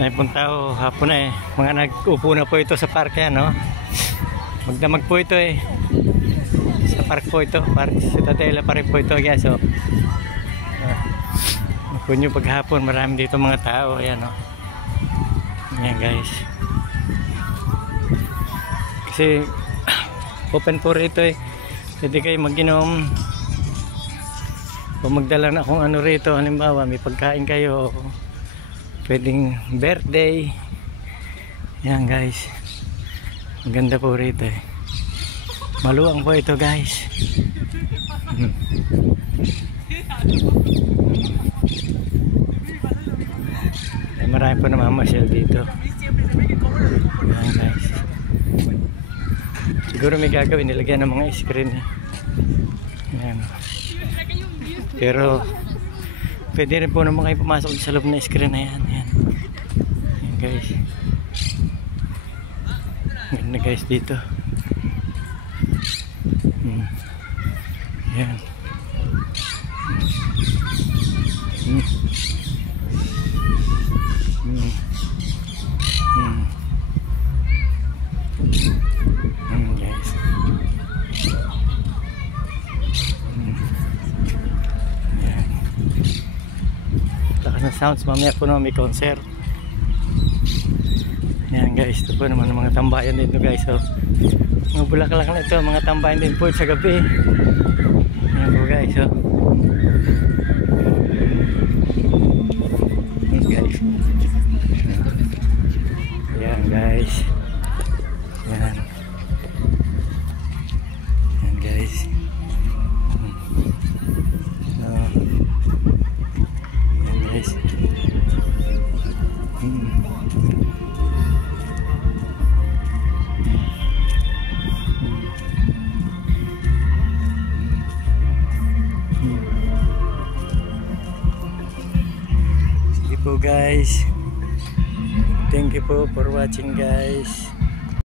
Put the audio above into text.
Naipunta ako hapon na eh. Mga nag-upo na po ito sa park yan, no? Magdamag po ito eh. Sa park po ito. Park Ciutadella pa rin po ito, guys. So, kung nyo paghapon, marami dito mga tao. Ayan, no? Ayan, guys. Kasi, open po rito eh. Pwede kayo mag-inom. Kung magdala na kung ano rito, halimbawa, may pagkain kayo. Pwedeng birthday. Yan guys, maganda po rito eh. Maluwang po ito guys. Marami po namamasyal dito. Yan guys, siguro may gagawin, nilagyan ng mga screen eh. Yan. Pero pwede rin po naman kayo pumasok sa loob na screen na yan. Yan guys, ganda guys dito. Yan. Guys. Lakas ng sounds, mamaya po naman may concert. Yan guys, ito po naman mga tambayan dito guys. So, mga bulaklak na ito, mga tambayan din po sa gabi. Yan po guys. So, guys. Yan guys. Yan. Yan guys. Yan guys. Sige po guys, thank you po for watching guys.